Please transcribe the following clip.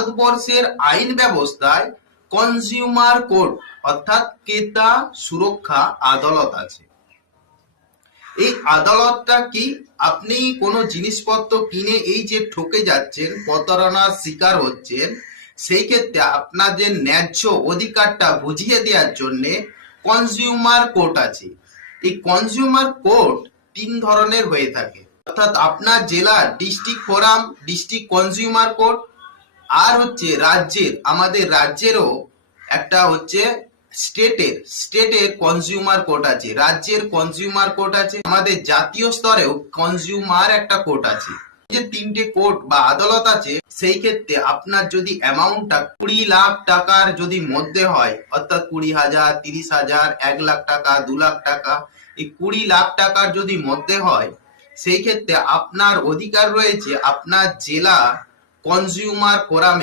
ভারতবর্ষের আইন ব্যবস্থায় কনজিউমার কোর্ট অর্থাৎ ক্রেতা সুরক্ষা আদালত আছে। এই আদালতটা কি? আপনি কোনো জিনিসপত্র কিনে এই যে ঠকে যাচ্ছেন, প্রতারণার শিকার হচ্ছেন, সেই ক্ষেত্রে আপনাদের ন্যায্য অধিকারটা বুঝিয়ে দেওয়ার জন্য কনজিউমার কোর্ট আছে। এই কনজিউমার কোর্ট তিন ধরনের হয়ে থাকে। অর্থাৎ আপনার জেলার district forum district consumer court আর হচ্ছে রাজ্যের, আমাদের রাজ্যেরও একটা হচ্ছে স্টেটের স্টেটের কনজিউমার কোর্ট আছে, রাজ্যের কনজিউমার কোর্ট আছে, আমাদের জাতীয় স্তরেও কনজিউমার একটা কোর্ট আছে। যে তিনটে কোর্ট বা আদালত আছে, সেই ক্ষেত্রে আপনার যদি অ্যামাউন্টটা কুড়ি লাখ টাকার যদি মধ্যে হয়, অর্থাৎ কুড়ি হাজার, তিরিশ হাজার, এক লাখ টাকা, দু লাখ টাকা, এই কুড়ি লাখ টাকার যদি মধ্যে হয়, সেই ক্ষেত্রে আপনার অধিকার রয়েছে, আপনার জেলা কনজিউমার ফোরামে